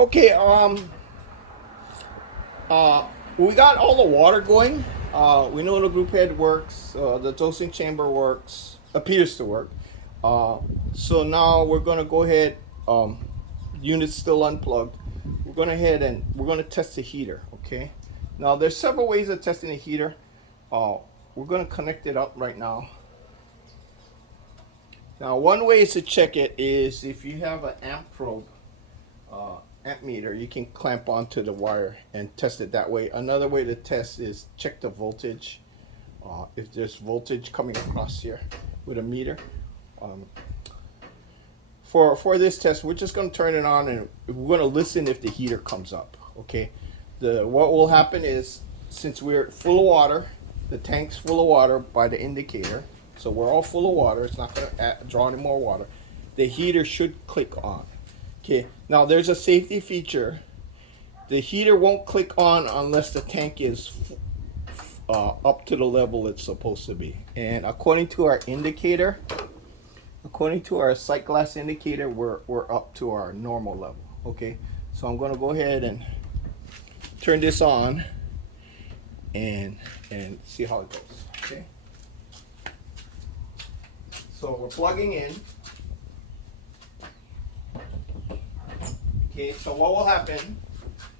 Okay, we got all the water going. We know the group head works, the dosing chamber works, appears to work. So now we're gonna go ahead, unit's still unplugged. We're gonna head and we're gonna test the heater, okay? Now there's several ways of testing the heater. We're gonna connect it up right now. Now one way to check it is if you have an amp probe, amp meter, you can clamp onto the wire and test it that way. Another way to test is check the voltage. If there's voltage coming across here with a meter. For this test, we're just going to turn it on and we're going to listen if the heater comes up. Okay. What will happen is, since we're full of water, the tank's full of water by the indicator, so we're all full of water. It's not going to draw any more water. The heater should click on. Okay, now there's a safety feature. The heater won't click on unless the tank is up to the level it's supposed to be. And according to our indicator, according to our sight glass indicator, we're up to our normal level. Okay, so I'm going to go ahead and turn this on and see how it goes. Okay, so we're plugging in. Okay, so what will happen,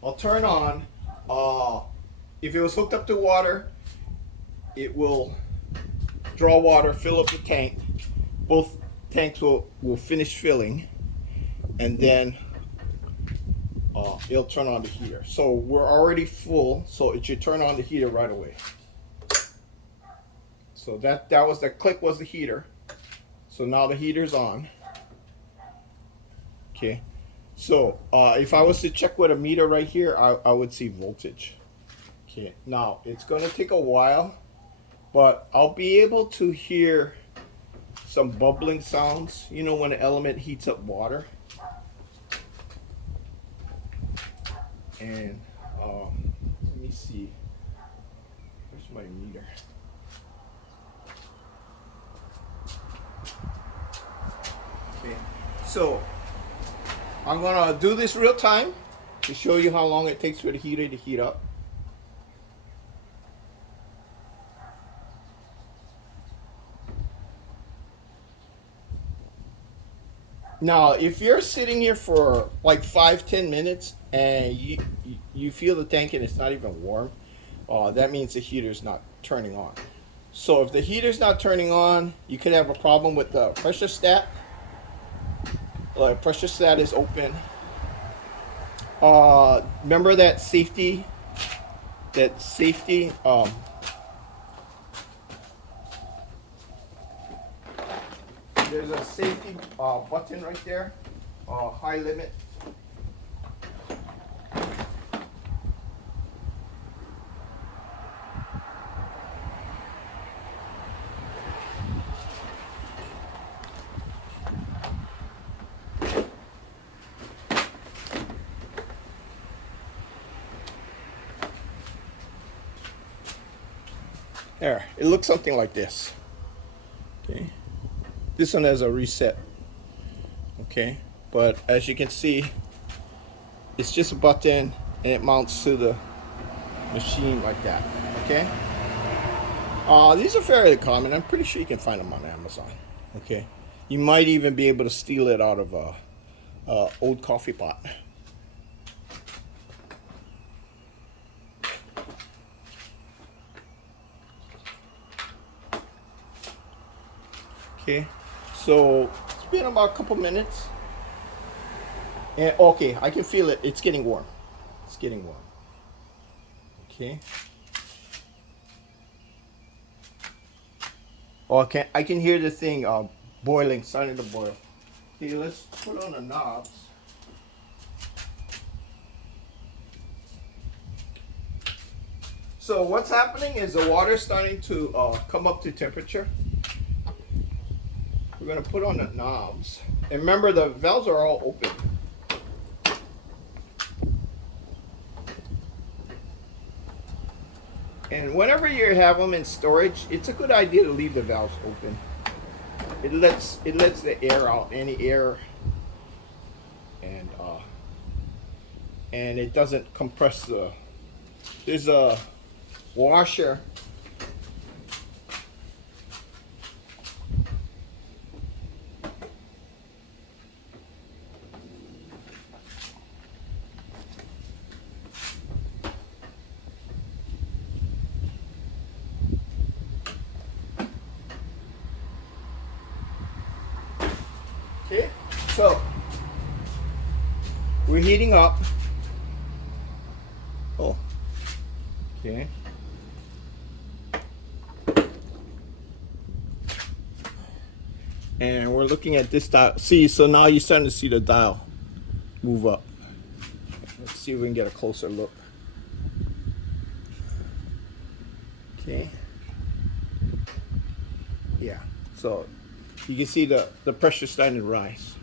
I'll turn on, if it was hooked up to water, it will draw water, fill up the tank. Both tanks will finish filling, and then it'll turn on the heater. So we're already full, so it should turn on the heater right away. So that was the click, was the heater. So now the heater's on. Okay. So if I was to check with a meter right here, I would see voltage. Okay, now it's going to take a while, but I'll be able to hear some bubbling sounds. You know, when an element heats up water. And let me see. Where's my meter? Okay, so I'm gonna do this real time to show you how long it takes for the heater to heat up. Now, if you're sitting here for like 5-10 minutes and you feel the tank and it's not even warm, that means the heater's not turning on. So if the heater's not turning on, you could have a problem with the pressure stat. Pressure stat is open. Remember that safety, there's a safety button right there, high limit. There, it looks something like this. Okay, this one has a reset. Okay, but as you can see, it's just a button and it mounts to the machine like that. Okay, these are fairly common. I'm pretty sure you can find them on Amazon. Okay, you might even be able to steal it out of a old coffee pot. Okay, so it's been about a couple minutes, and okay, I can feel it. It's getting warm. It's getting warm. Okay. Oh, I can hear the thing boiling, starting to boil. Okay, let's put on the knobs. So what's happening is the water's starting to come up to temperature. We're going to put on the knobs. And remember, the valves are all open. And whenever you have them in storage, it's a good idea to leave the valves open. It lets the air out, any air, and and it doesn't compress the. There's a washer. Okay, so we're heating up. Oh, okay. And we're looking at this dial. See, so now you're starting to see the dial move up. Let's see if we can get a closer look. Okay. Yeah, so you can see the pressure starting to rise.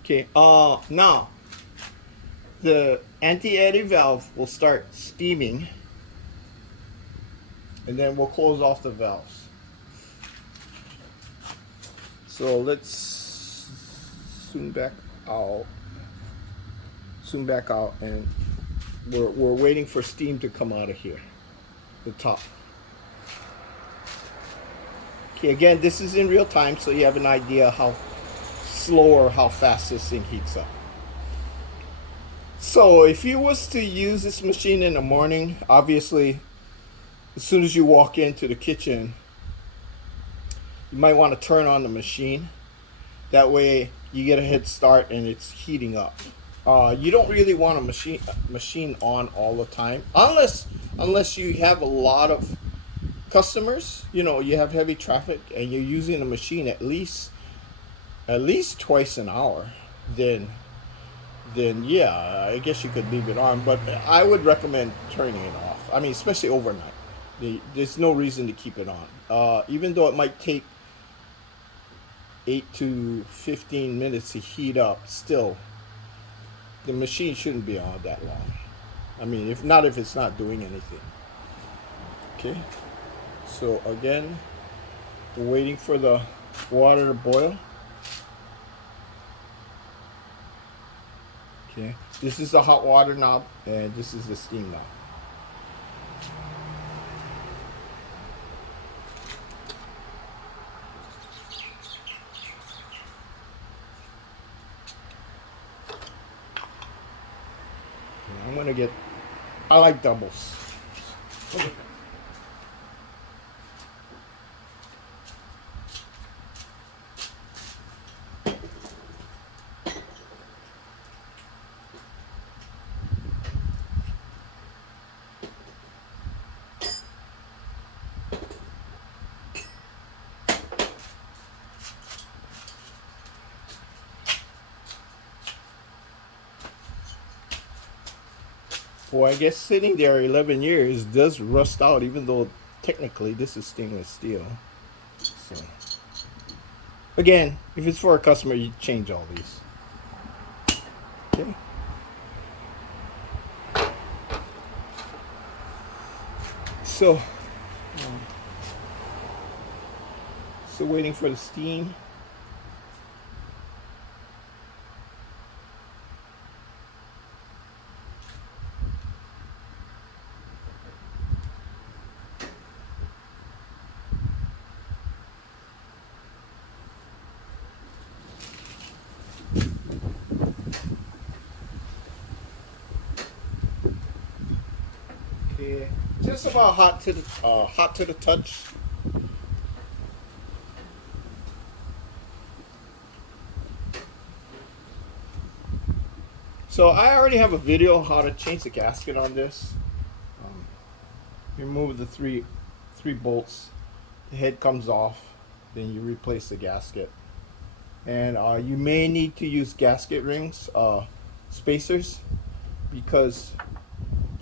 Okay, now the anti-eddy valve will start steaming, and then we'll close off the valves. So let's zoom back out, and we're waiting for steam to come out of here, the top. Okay, again, this is in real time, so you have an idea how slow or how fast this thing heats up. So if you was to use this machine in the morning, obviously, as soon as you walk into the kitchen, you might want to turn on the machine. That way you get a head start and it's heating up. You don't really want a machine on all the time, unless you have a lot of customers, you know, you have heavy traffic and you're using the machine at least twice an hour, then yeah, I guess you could leave it on, but I would recommend turning it off. I mean, especially overnight. There's no reason to keep it on. Even though it might take 8 to 15 minutes to heat up, still, the machine shouldn't be on that long. I mean, if it's not doing anything. Okay. So again, we're waiting for the water to boil. Okay, this is the hot water knob, and this is the steam knob. I like doubles. Well, I guess sitting there 11 years does rust out, even though technically this is stainless steel. So, again, if it's for a customer, you change all these. Okay. So waiting for the steam. Just about hot to the touch. So I already have a video how to change the gasket on this. Remove the three bolts. The head comes off. Then you replace the gasket. And you may need to use gasket rings, spacers, because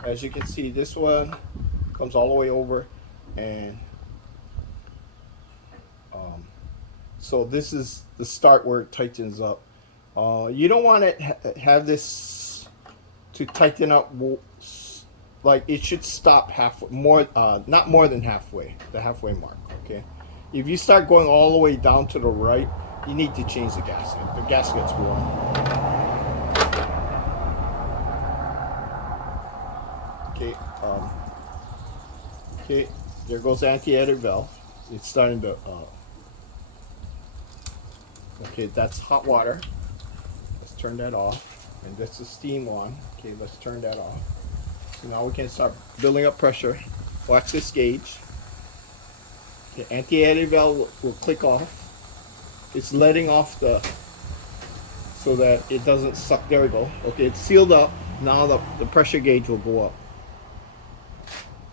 as you can see, this one comes all the way over, and so this is the start where it tightens up. You don't want to have this to tighten up, like it should stop halfway, not more than halfway, the halfway mark. Okay, if you start going all the way down to the right, you need to change the gasket. The gasket's warm. Okay, okay, there goes the anti-adder valve. It's starting to, okay, that's hot water. Let's turn that off. And this is steam on. Okay, let's turn that off. So now we can start building up pressure. Watch this gauge. The anti-adder valve will click off. It's letting off the, so that it doesn't suck. There we go. Okay, it's sealed up. Now the pressure gauge will go up.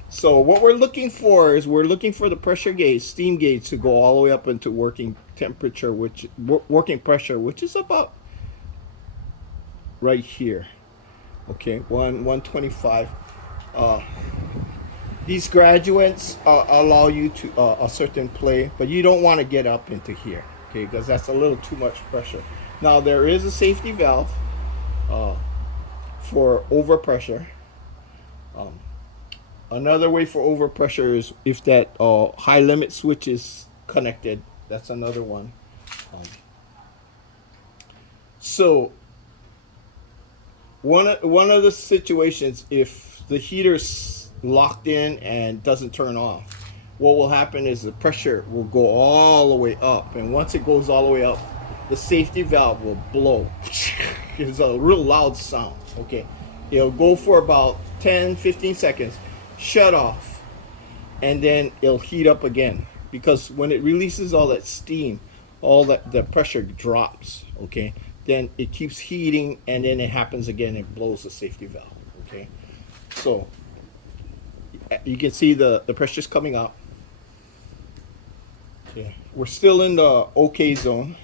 So what we're looking for is we're looking for the pressure gauge, steam gauge, to go all the way up into working temperature, working pressure, which is about right here. Okay, 125. These graduates allow you to a certain play, but you don't want to get up into here, okay, because that's a little too much pressure. Now there is a safety valve for overpressure. Another way for overpressure is if that high limit switch is connected. That's another one. So one of the situations, if the heater's locked in and doesn't turn off, what will happen is the pressure will go all the way up, and once it goes all the way up, the safety valve will blow. It's a real loud sound. Okay, it'll go for about 10-15 seconds, shut off, and then it'll heat up again, because when it releases all that steam, all that the pressure drops. Okay, then it keeps heating, and then it happens again, it blows the safety valve. Okay, so you can see the pressure's coming up. Okay, we're still in the okay zone.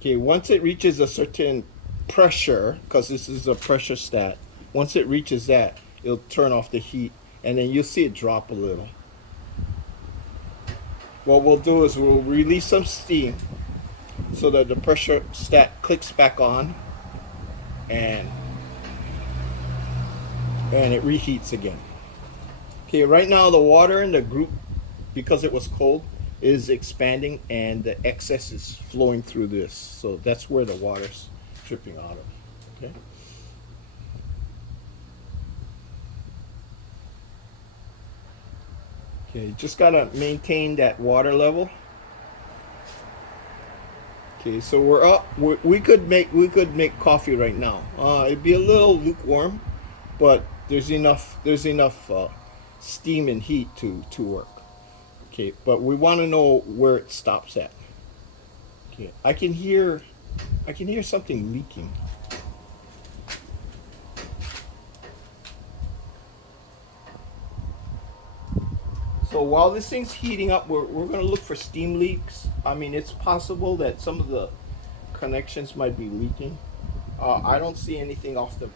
Okay, once it reaches a certain pressure, because this is a pressure stat, once it reaches that, it'll turn off the heat, and then you'll see it drop a little. What we'll do is we'll release some steam so that the pressure stat clicks back on, and it reheats again. Okay, right now the water in the group, because it was cold, is expanding, and the excess is flowing through this. So that's where the water's dripping out of. Okay. Okay, just gotta maintain that water level. Okay, so we're up. We could make coffee right now. It'd be a little lukewarm, but there's enough steam and heat to work. Okay, but we want to know where it stops at. Okay, I can hear something leaking. So while this thing's heating up, we're going to look for steam leaks. I mean, it's possible that some of the connections might be leaking. I don't see anything off the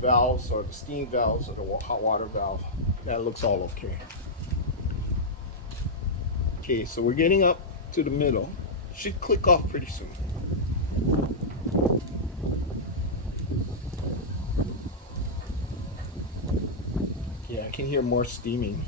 valves or the steam valves or the hot water valve. That looks all okay. Okay, so we're getting up to the middle. Should click off pretty soon. Yeah, I can hear more steaming.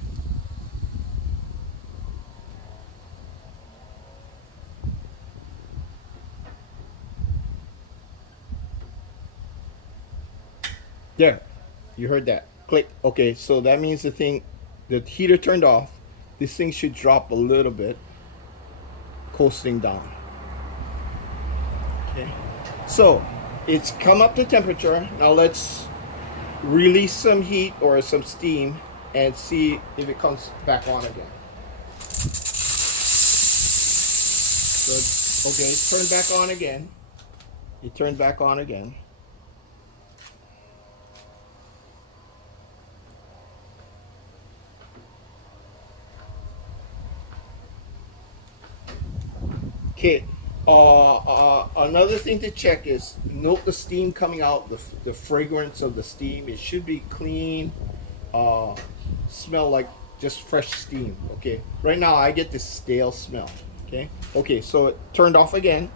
There, you heard that. Click. Okay, so that means the heater turned off. This thing should drop a little bit, coasting down. Okay, so it's come up to temperature. Now let's release some heat or some steam and see if it comes back on again. Good. Okay, it's turned back on again. It turned back on again. Okay, another thing to check is note the steam coming out, the fragrance of the steam. It should be clean, smell like just fresh steam. Okay, right now I get this stale smell. Okay, so it turned off again.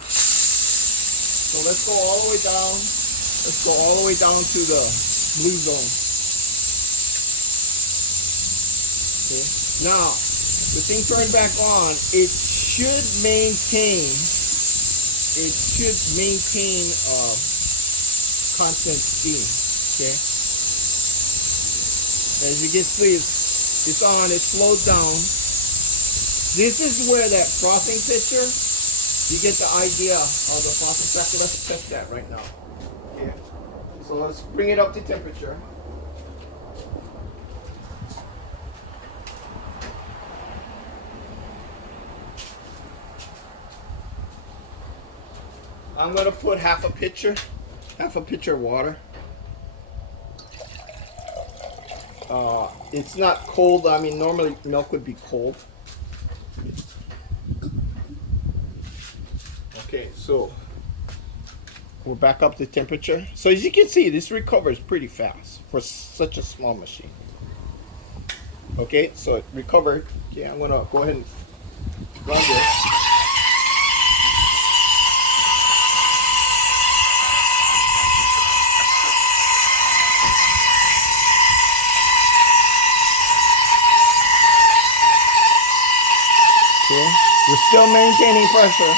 So let's go all the way down. Let's go all the way down to the blue zone. Okay, now the thing turned back on. It should maintain it should maintain constant steam. Okay, as you can see, it's on, it's slowed down. This is where that frothing picture, you get the idea of the frothing factor. Let's test that right now. Okay, so let's bring it up to temperature. I'm gonna put half a pitcher of water. It's not cold. I mean, normally milk would be cold. Okay, so we're back up to temperature. So as you can see, this recovers pretty fast for such a small machine. Okay, so it recovered. Okay, I'm gonna go ahead and run this. Okay, we're still maintaining pressure.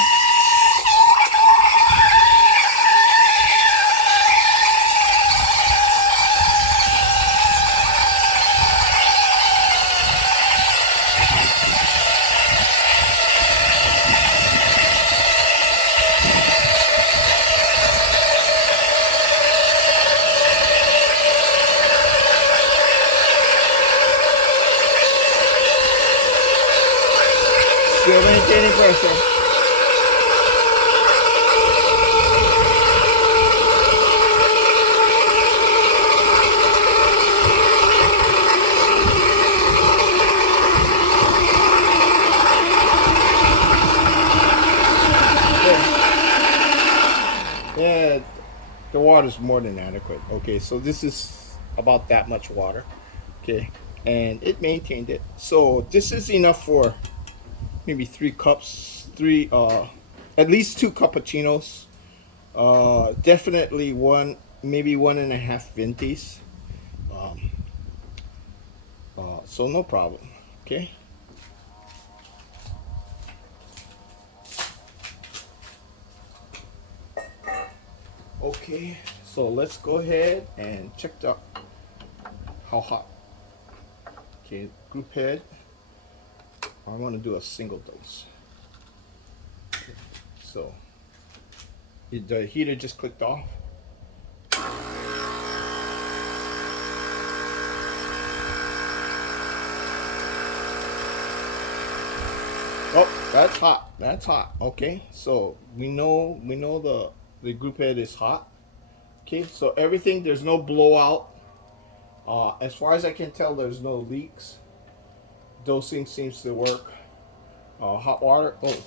Still maintaining pressure. Yeah, the water's more than adequate. Okay, so this is about that much water. Okay, and it maintained it. So this is enough for maybe 3 cups, at least 2 cappuccinos, definitely one, maybe 1.5 ventis. So no problem. Okay. Okay, so let's go ahead and check how hot. Okay, group head. I want to do a single dose. Okay, so the heater just clicked off. Oh, that's hot. That's hot. Okay, so we know the group head is hot. Okay, so everything, there's no blowout. As far as I can tell, there's no leaks. Dosing seems to work. Hot water. Oh,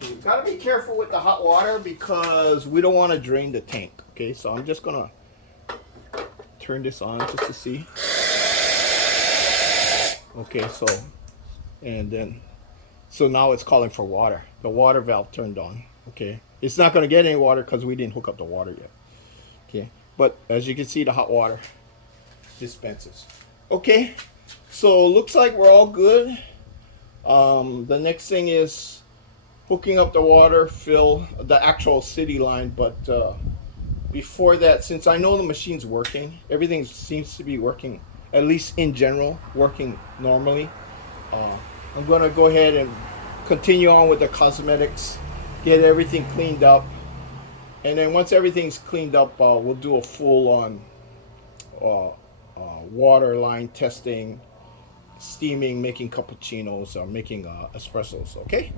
so you gotta be careful with the hot water because we don't want to drain the tank. Okay, so I'm just gonna turn this on just to see. Okay, so so now it's calling for water. The water valve turned on. Okay, it's not gonna get any water because we didn't hook up the water yet. Okay, but as you can see, the hot water dispenses. Okay. So looks like we're all good. The next thing is hooking up the water, fill the actual city line. But before that, since I know the machine's working, everything seems to be working, at least in general, working normally. I'm gonna go ahead and continue on with the cosmetics, get everything cleaned up. And then once everything's cleaned up, we'll do a full-on water line testing, steaming, making cappuccinos, or making espressos. Okay.